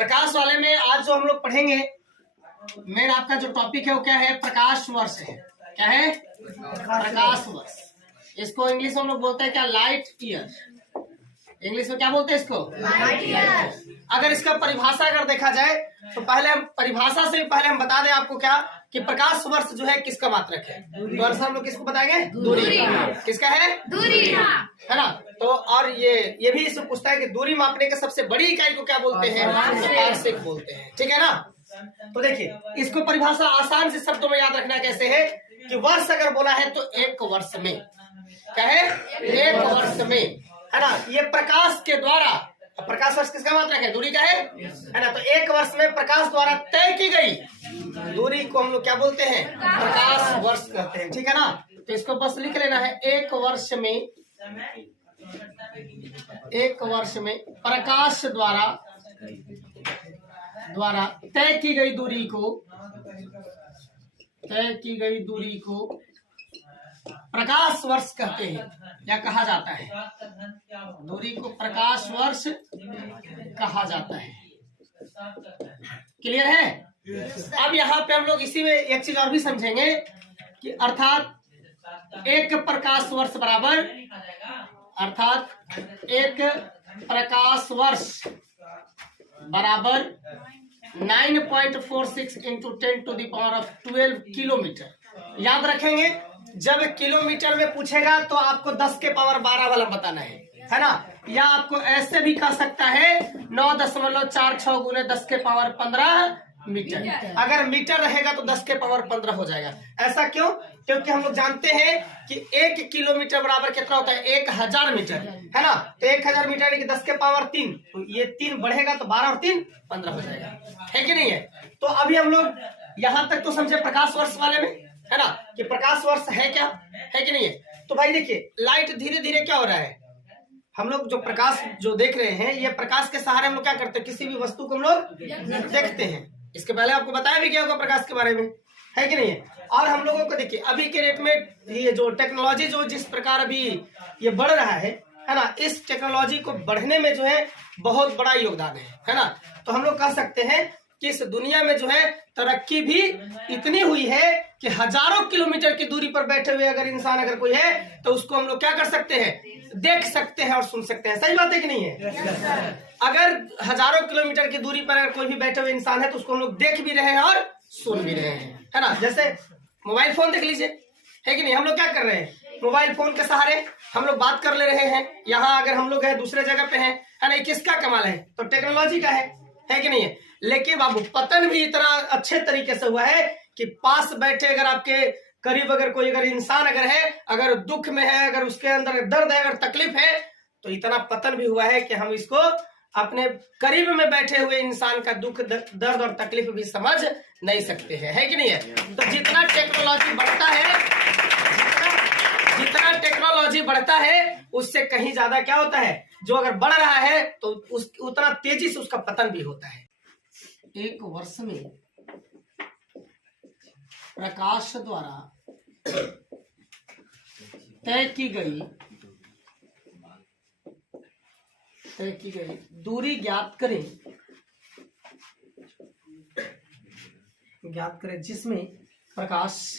प्रकाश वाले में आज जो हम लोग पढ़ेंगे मेन आपका जो टॉपिक है वो क्या है, प्रकाश वर्ष है। क्या है? प्रकाश वर्ष। इसको इंग्लिश में हम लोग बोलते हैं क्या, लाइट ईयर। इंग्लिश में क्या बोलते हैं इसको, लाइट ईयर। अगर इसका परिभाषा अगर देखा जाए तो पहले हम परिभाषा से पहले हम बता दें आपको क्या कि प्रकाश वर्ष जो है किसका मात्रक है। तो अर्थ हम लोग किसको बताएंगे, दूरी। किसका है, दूरी, है ना। तो और ये भी इसमें पूछता है कि दूरी मापने के सबसे बड़ी इकाई को क्या बोलते हैं, पार्सेक बोलते हैं। ठीक है ना। तो देखिए इसको परिभाषा आसान से शब्दों में याद रखना कैसे है कि वर्ष अगर बोला है तो एक वर्ष में, क्या है, एक वर्ष में, है ना। ये प्रकाश के द्वारा, प्रकाश वर्ष किसका मात्रक है, दूरी का है ना। तो एक वर्ष में प्रकाश द्वारा तय की गई दूरी को हम लोग क्या बोलते हैं, प्रकाश वर्ष कहते हैं। ठीक है ना। तो इसको बस लिख लेना है, एक वर्ष में प्रकाश द्वारा तय की गई दूरी को प्रकाश वर्ष कहते हैं या कहा जाता है। दूरी को प्रकाश वर्ष कहा जाता है। क्लियर है। अब यहाँ पे हम लोग इसी में एक चीज और भी समझेंगे कि अर्थात एक प्रकाश वर्ष बराबर 9.46 इंटू 10⁻12 किलोमीटर। याद रखेंगे जब किलोमीटर में पूछेगा तो आपको 10 के पावर 12 वाला बताना है ना। या आपको ऐसे भी कह सकता है 9.46 गुने 10 के पावर 15 मीटर। अगर मीटर रहेगा तो 10 के पावर 15 हो जाएगा। ऐसा क्यों? क्योंकि हम लोग जानते हैं कि 1 किलोमीटर बराबर कितना होता है, 1000 मीटर, है ना। तो 1000 मीटर यानी कि 10 के पावर 3, तो ये 3 बढ़ेगा तो 12 और 3 15 हो जाएगा, है कि नहीं है। तो अभी हम लोग यहाँ तक तो समझे प्रकाश वर्ष वाले में, है ना, कि प्रकाश वर्ष है क्या, है कि नहीं है। तो भाई देखिए लाइट धीरे धीरे क्या हो रहा है, हम लोग जो प्रकाश जो देख रहे हैं ये प्रकाश के सहारे हम लोग क्या करते हैं, किसी भी वस्तु को हम लोग देखते हैं। इसके पहले आपको बताया भी क्या होगा प्रकाश के बारे में, है कि नहीं है। और हम लोगों को देखिए अभी के डेट में ये जो टेक्नोलॉजी जो जिस प्रकार अभी ये बढ़ रहा है ना, इस टेक्नोलॉजी को बढ़ने में जो है बहुत बड़ा योगदान है ना। तो हम लोग कह सकते हैं कि इस दुनिया में जो है तरक्की भी इतनी हुई है कि हजारों किलोमीटर की दूरी पर बैठे हुए अगर इंसान अगर कोई है तो उसको हम लोग क्या कर सकते हैं, देख सकते हैं और सुन सकते हैं। सही बात है कि नहीं है। अगर हजारों किलोमीटर की दूरी पर अगर कोई भी बैठे हुए इंसान है तो उसको हम लोग देख भी रहे हैं और सुन भी रहे हैं, है ना। जैसे मोबाइल फोन देख लीजिए, है कि नहीं। हम लोग क्या कर रहे हैं, मोबाइल फोन के सहारे हम लोग बात कर ले रहे हैं। यहाँ अगर हम लोग है दूसरे जगह पे है ना, किसका कमाल है, तो टेक्नोलॉजी का है कि नहीं है। लेकिन बाबू पतन भी इतना अच्छे तरीके से हुआ है कि पास बैठे अगर आपके करीब अगर कोई अगर इंसान अगर है, अगर दुख में है, अगर उसके अंदर दर्द है, अगर तकलीफ है, तो इतना पतन भी हुआ है कि हम इसको अपने करीब में बैठे हुए इंसान का दुख दर्द और तकलीफ भी समझ नहीं सकते हैं, है कि नहीं है। तो जितना टेक्नोलॉजी बढ़ता है उससे कहीं ज्यादा क्या होता है, जो अगर बढ़ रहा है तो उतना तेजी से उसका पतन भी होता है। एक वर्ष में प्रकाश द्वारा तय की गई दूरी ज्ञात करें जिसमें प्रकाश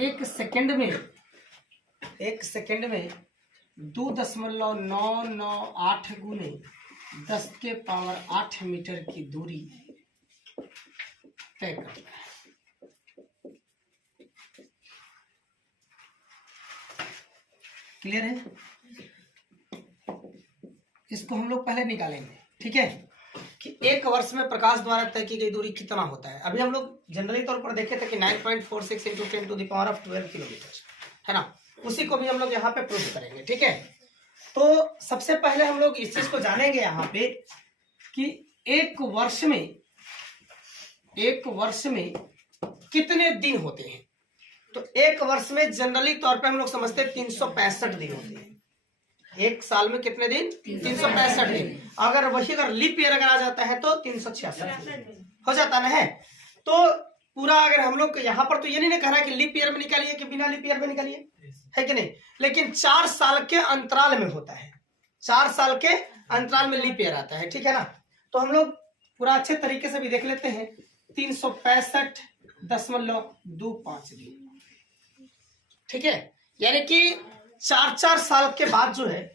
1 सेकंड में 2.998 गुने 10 के पावर 8 मीटर की दूरी तय करता है। क्लियर है। इसको हम लोग पहले निकालेंगे, ठीक है, कि एक वर्ष में प्रकाश द्वारा तय की गई दूरी कितना होता है। अभी हम लोग जनरली तौर पर देखे थे कि 9.46 इंटू 10⁻12 किलोमीटर, है ना। उसी को भी हम लोग यहाँ पे प्रूव करेंगे, ठीक है। तो सबसे पहले हम लोग इस चीज को जानेंगे यहाँ पे कि एक वर्ष में कितने दिन होते हैं। तो एक वर्ष में जनरली तौर पे हम लोग समझते हैं 365 दिन होते हैं। एक साल में कितने दिन, 365 दिन। अगर लीप ईयर अगर आ जाता है तो 366 हो जाता ना है। तो पूरा अगर हम लोग यहाँ पर तो ये नहीं कह रहा है कि लीप ईयर में निकालिए कि बिना लीप ईयर में निकालिए, है कि नहीं, लेकिन 4 साल के अंतराल में होता है, 4 साल के अंतराल में लीप ईयर आता है, ठीक है ना। तो हम लोग पूरा अच्छे तरीके से भी देख लेते हैं। 365.25 दिन, ठीक है, यानी कि 4 साल के बाद जो है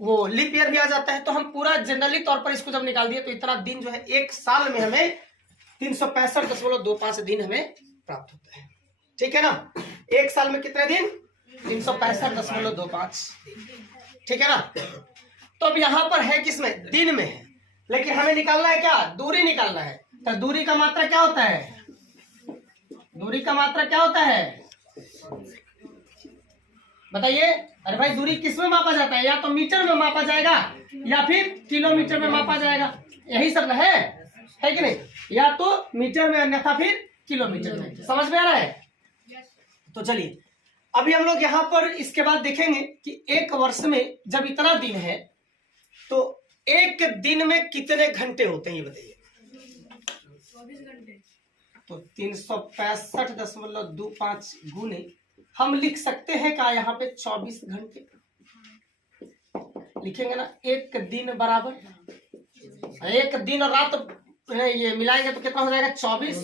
वो लीप ईयर भी आ जाता है। तो हम पूरा जनरली तौर पर इसको जब निकाल दिए तो इतना दिन जो है एक साल में हमें 365.25 दिन हमें प्राप्त होता है, ठीक है ना। एक साल में कितने दिन? 365.25 दिन, ठीक है ना। तो अब यहां पर है किसमें? दिन में है, लेकिन हमें निकालना है क्या? दूरी निकालना है। तो दूरी का मात्रा क्या होता है? दूरी का मात्रा क्या होता है बताइए? अरे भाई दूरी किस में मापा जाता है? या तो मीटर में मापा जाएगा या फिर किलोमीटर में मापा जाएगा, यही सब है कि नहीं? या तो मीटर में अन्यथा फिर किलोमीटर में। समझ में आ रहा है? तो चलिए अभी हम लोग यहाँ पर इसके बाद देखेंगे कि एक वर्ष में जब इतना दिन है तो एक दिन में कितने घंटे होते हैं ये बताइए। 24 घंटे। तो 365.25 गुने हम लिख सकते हैं क्या यहाँ पे? 24 घंटे लिखेंगे ना। एक दिन बराबर, एक दिन और रात ये मिलाएंगे तो कितना हो जाएगा? 24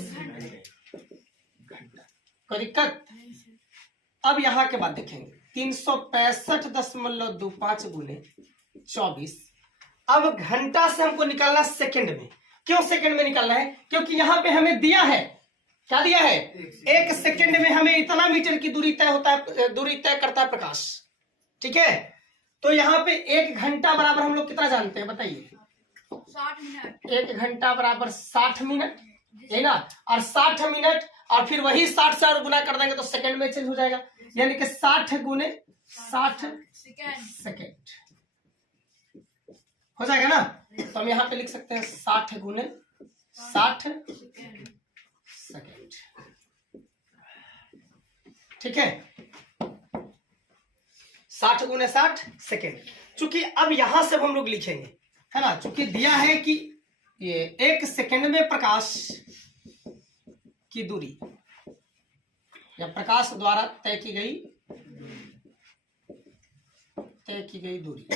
घंटा। कोई दिक्कत? अब यहाँ के बाद देखेंगे 365.25 गुने 24। अब घंटा से हमको निकालना सेकंड में। क्यों सेकंड में निकालना है? क्योंकि यहाँ पे हमें दिया है, क्या दिया है? एक सेकंड में हमें इतना मीटर की दूरी तय होता है, दूरी तय करता है प्रकाश, ठीक है। तो यहाँ पे 1 घंटा बराबर हम लोग कितना जानते हैं बताइए? 60 मिनट। 1 घंटा बराबर 60 मिनट, है ना। और 60 मिनट और फिर वही 60 से और गुना कर देंगे तो सेकंड में चेंज हो जाएगा, यानी कि 60 गुने 60 सेकंड हो जाएगा ना। तो हम यहाँ पे लिख सकते हैं 60 गुने 60 सेकंड, ठीक है। 60 गुने 60 सेकंड। चूंकि अब यहां से हम लोग लिखेंगे, है ना, चूंकि दिया है कि ये 1 सेकंड में प्रकाश की दूरी या प्रकाश द्वारा तय की गई दूरी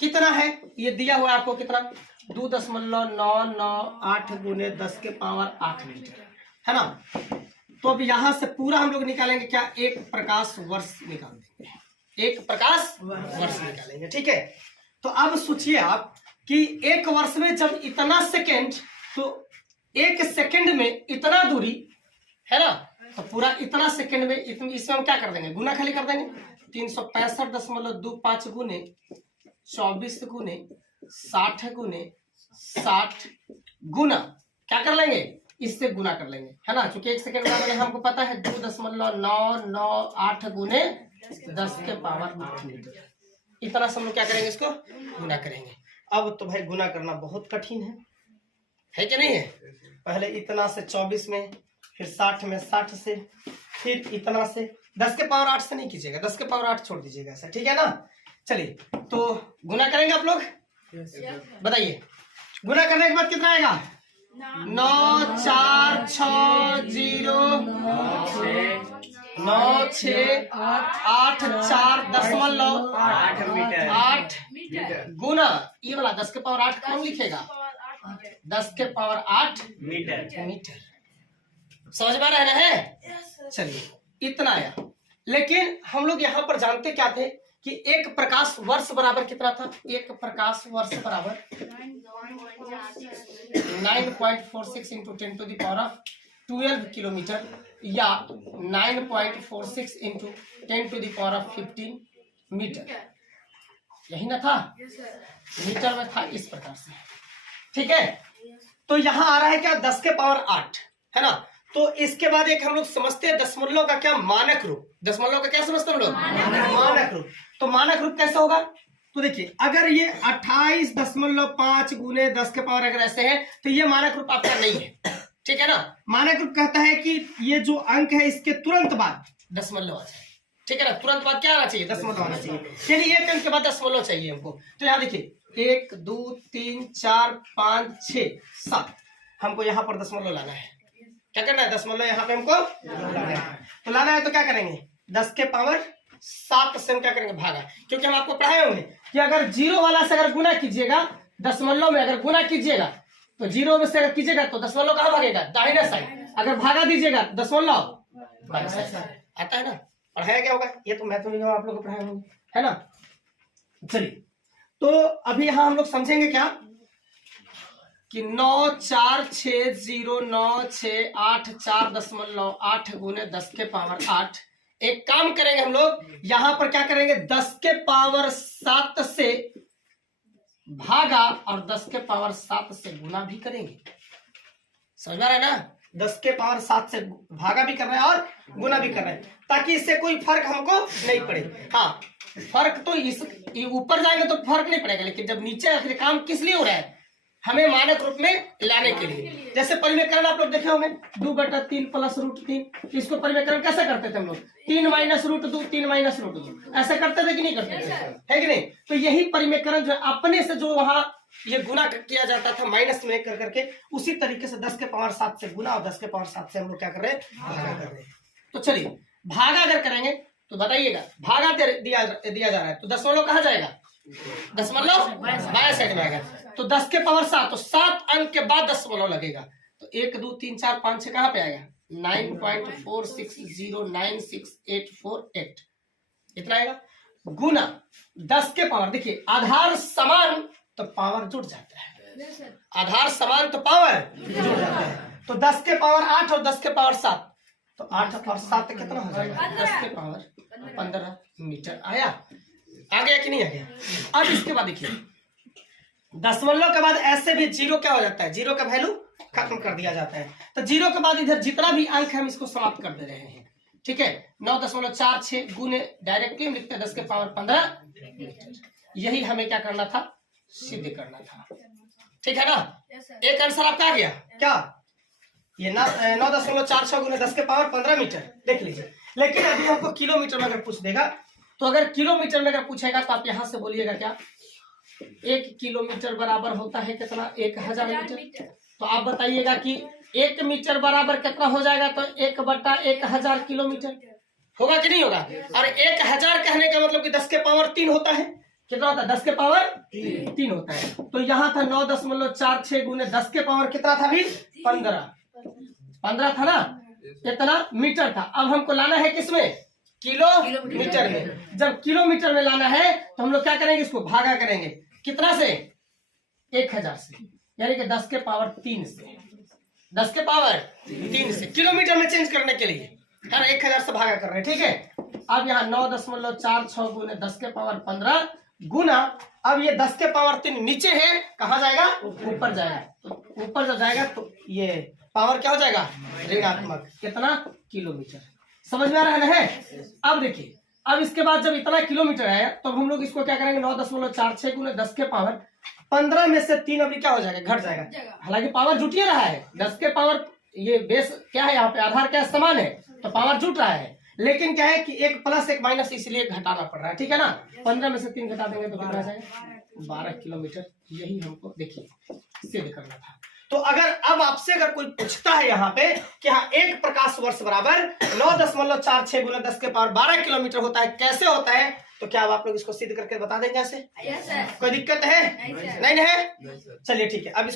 कितना है ये दिया हुआ है आपको। कितना? 2.998 गुने 10 के पावर 8 मीटर, है ना। तो अब यहां से पूरा हम लोग निकालेंगे क्या? एक प्रकाश वर्ष निकाल देंगे, एक प्रकाश वर्ष निकालेंगे, ठीक है। तो अब सोचिए आप कि एक वर्ष में जब इतना सेकंड, तो 1 सेकंड में इतना दूरी, है ना। तो पूरा इतना सेकंड में इसमें हम क्या कर देंगे? गुना खाली कर देंगे। 365.25 गुने 24 गुने 60 गुने 60 गुना क्या कर लेंगे? इससे गुना कर लेंगे, है ना। चूंकि 1 सेकंड में हमको पता है 2.998 गुने 10 के पावर 8 मीटर। इतना सब लोग क्या करेंगे? इसको गुना करेंगे। अब तो भाई गुना करना बहुत कठिन है कि नहीं है? पहले इतना से 24 में, फिर 60 में 60 से, फिर इतना से 10 के पावर 8 से नहीं कीजिएगा, 10 के पावर 8 छोड़ दीजिएगा ऐसा, ठीक है ना। चलिए तो गुना करेंगे आप लोग, बताइए गुना करने के बाद कितना आएगा? 9,4,6,9,6,8,4.8 गुना ये वाला 10 के पावर 8 कौन लिखेगा? 10 के पावर 8 मीटर। समझ में आ रहा है? चलिए इतना आया। लेकिन हम लोग यहाँ पर जानते क्या थे कि एक प्रकाश वर्ष बराबर कितना था? एक प्रकाश वर्ष बराबर 9.46 into 10 to the power of 12 kilometre, या 9.46 into 10 to the power of 15 metre, यही ना था? मीटर में था इस प्रकार से, ठीक है। तो यहाँ आ रहा है क्या? 10 के पावर 8, है ना। तो इसके बाद एक हम लोग समझते हैं दशमलव का क्या? मानक रूप। दशमलव का क्या समझते हैं हम लोग? मानक रूप। तो मानक रूप कैसे होगा? तो देखिए अगर ये 28.5 गुने 10 के पावर अगर ऐसे है तो ये मानक रूप आपका नहीं है, ठीक है ना। मानक रूप कहता है कि ये जो अंक है इसके तुरंत बाद दशमलव आ जाए, ठीक है ना। तुरंत बाद क्या आना चाहिए? दशमलव आना चाहिए, यानी एक अंक के बाद दशमलव चाहिए हमको। तो यहाँ देखिए 1 2 3 4 5 6 7 हमको यहाँ पर दशमलव लाना है, क्या करना है, दशमलव यहाँ पे हमको लाना है। तो लाना है तो क्या करेंगे, 10 के पावर 7 से हम क्या करेंगे, भागा। क्योंकि हम आपको पढ़ाए होंगे कि अगर जीरो वाला से अगर गुना कीजिएगा, दशमलव में अगर गुना कीजिएगा तो जीरो में से अगर कीजिएगा तो दशमलव कहाँ भागेगा, दाहिने साइड। अगर भागा दीजिएगा दशमलव बाएं साइड। आता है ना, पढ़ाया क्या होगा, ये तो मैं तो नहीं आप लोग को पढ़ाए होंगे, है ना। चलिए तो अभी यहाँ हम लोग समझेंगे क्या कि 9460968 गुने 10 के पावर 8। एक काम करेंगे हम लोग, यहां पर क्या करेंगे, 10 के पावर 7 से भागा और 10 के पावर 7 से गुना भी करेंगे। समझ में आ रहा है ना, 10 के पावर 7 से भागा भी कर रहे हैं और गुना भी कर रहे हैं, ताकि इससे कोई फर्क हमको नहीं पड़े। हाँ, फर्क तो इस ऊपर जाएंगे तो फर्क नहीं पड़ेगा, लेकिन जब नीचे आखिर काम किस लिए हो रहा है, हमें मानक रूप में लाने के लिए। जैसे परिमेकरण आप लोग देखे होंगे, 2/3 प्लस √3। इसको परिमेकरण कैसे करते थे हम लोग, 3 माइनस √2, 3 माइनस √2, ऐसे करते थे कि नहीं करते थे, है कि नहीं। तो यही परिमेकरण जो अपने से जो वहां ये गुना किया जाता था माइनस में कर करके, उसी तरीके से 10 के पावर 7 से गुना और 10 के पावर 7 से हम लोग क्या कर रहे हैं, भागा कर रहे हैं। तो चलिए भागा अगर करेंगे तो बताइएगा, भागा दिया जा रहा है तो दशमलव कहाँ जाएगा, दशमलव बाएं साइड में आएगा। तो 10 के पावर 7, तो 7 अंक के बाद दशमलव लगेगा। तो 1 2 3 4 5 6 कहाँ पे आएगा, 9.46096848 इतना आएगा। गुना 10 के पावर, देखिए आधार समान तो पावर जुड़ जाता है, आधार समान तो पावर जुड़ जाता है। तो 10 के पावर 8 और 10 के पावर 7, तो 8 और 7 कितना हो जाएगा, 10 के पावर 15 मीटर आया। आ गया कि नहीं आ गया। अब इसके बाद देखिए, दशमलव के बाद ऐसे भी जीरो क्या हो जाता है, जीरो का वैल्यू खत्म कर दिया जाता है। तो जीरो के बाद इधर जितना भी अंक है हम इसको समाप्त कर दे रहे हैं, ठीक है। 9.46 गुने डायरेक्टली हम लिखते हैं 10 के पावर 15 मीटर। यही हमें क्या करना था, सिद्ध करना था, ठीक है ना। एक आंसर आपका आ गया क्या, ये 9.46 गुने 10 के पावर 15 मीटर देख लीजिए। लेकिन अभी हमको किलोमीटर में अगर पूछ देगा, तो अगर किलोमीटर में अगर पूछेगा तो आप यहां से बोलिएगा क्या, 1 किलोमीटर बराबर होता है कितना, 1000 मीटर। तो आप बताइएगा कि 1 मीटर बराबर कितना हो जाएगा, तो 1/1000 किलोमीटर होगा कि नहीं होगा। और 1000 कहने का मतलब कि 10 के पावर 3 होता है, कितना होता है, 10 के पावर 3 होता है। तो यहाँ था 9.46 गुने 10 के पावर कितना था, भी 15 था ना, इतना मीटर था। अब हमको लाना है किसमें, किलोमीटर में। जब किलोमीटर में लाना है तो हम लोग क्या करेंगे, इसको भागा करेंगे कितना से, 1000 से, यानी कि 10 के पावर 3 से, 10 के पावर 3 से किलोमीटर में चेंज करने के लिए, है ना, 1000 से भागा कर रहे हैं, ठीक है। अब यहाँ 9.46 गुने 10 के पावर 15 गुना, अब ये 10 के पावर 3 नीचे है, कहाँ जाएगा, ऊपर जाएगा। तो ऊपर जब जाएगा तो ये पावर क्या हो जाएगा, ऋणात्मक, कितना, किलोमीटर। समझ में आ रहा है। अब देखिए, अब इसके बाद जब इतना किलोमीटर है तो हम लोग इसको क्या करेंगे, 9.46 गुने 10 के पावर 15 में से 3 अभी क्या हो जाएगा, घट जाएगा। हालांकि पावर जुट ही रहा है, 10 के पावर ये बेस क्या है, यहाँ पे आधार क्या समान है, तो पावर जुट रहा है। लेकिन क्या है कि 1 प्लस 1 माइनस, इसलिए घटाना पड़ रहा है, ठीक है ना। 15 में से 3 घटा देंगे तो कितना जाएगा, 12 किलोमीटर। यही हमको देखिए सिद्ध करना था। तो अगर अब आपसे अगर कोई पूछता है यहाँ पे कि हाँ 1 प्रकाश वर्ष बराबर 9.46 गुना 10 के पावर 12 किलोमीटर होता है, कैसे होता है, तो क्या आप लोग इसको सिद्ध करके बता देंगे ऐसे, कोई दिक्कत है, नहीं है। चलिए ठीक है। अब